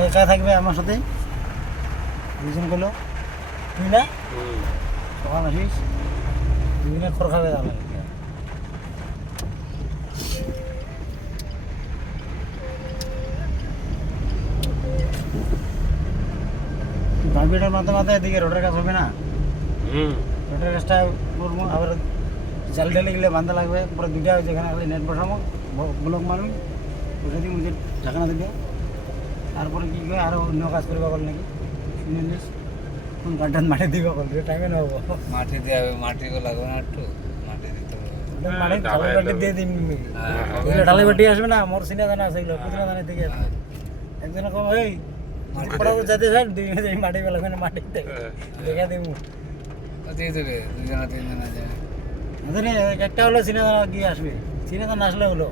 তাহলে একা থাকবে আমার সাথে দুজন করলো তুই না সকাল আসিস দুজনে খড় খাবে তাহলে ভাবিটার মাঝে মাঝে এদিকে রোডের কাজ হবে না রোডের কাজটা করবো আবার জাল ঢালে গেলে বান্ধা লাগবে পরে দুইটা যেখানে নেট বসাবো ব্লক মারবি ওটা দিয়ে মুঝে ঢাকানা দেবে তারপরে কি করে আরও অন্য কাজ করবে বল নাকি শুনে নিস কোন গার্ডান মাঠে দিবে বল টাইমে নেবো মাটি দিয়ে হবে মাটি লাগবে না একটু মাটি দিতে হবে মাঠে ঢালাই বাটি দিয়ে দিন ঢালাই বাটি আসবে না মোর সিনে জানা আছে এগুলো পুদিনা দানা থেকে আসবে একজন কম এই পড়া যাতে স্যার দুই মাটি বেলা মাটি দেখা দিব দিয়ে দেবে দুজনা তিনজনা যায় একটা হলো সিনে দানা গিয়ে আসবে সিনে দানা আসলে হলো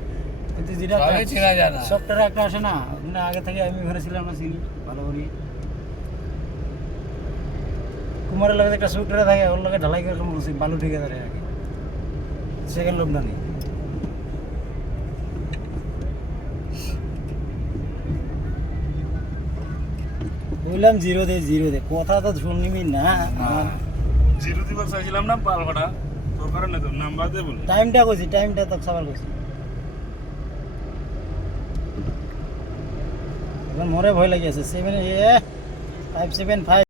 কিন্তু যেটা সবই চেনা যায় না সফটওয়্যার একটা আসে না মানে আগে থেকে আমি ঘরে ছিলাম না চিনি ভালো করি কুমারের লগে একটা সফটওয়্যার থাকে ওর লগে ঢালাই করে বলছি বালু ঠিকে ধরে আগে সেকেন্ড লোকটা নেই বললাম জিরো দে কথা তো শুনবি না জিরো দিবার চাইছিলাম না পালকটা তোর কারণে তো নাম্বার দে বল টাইমটা কইছি টাইমটা তো সবার কইছি এখন মরে ভয় লাগি আছে 7 5 7 5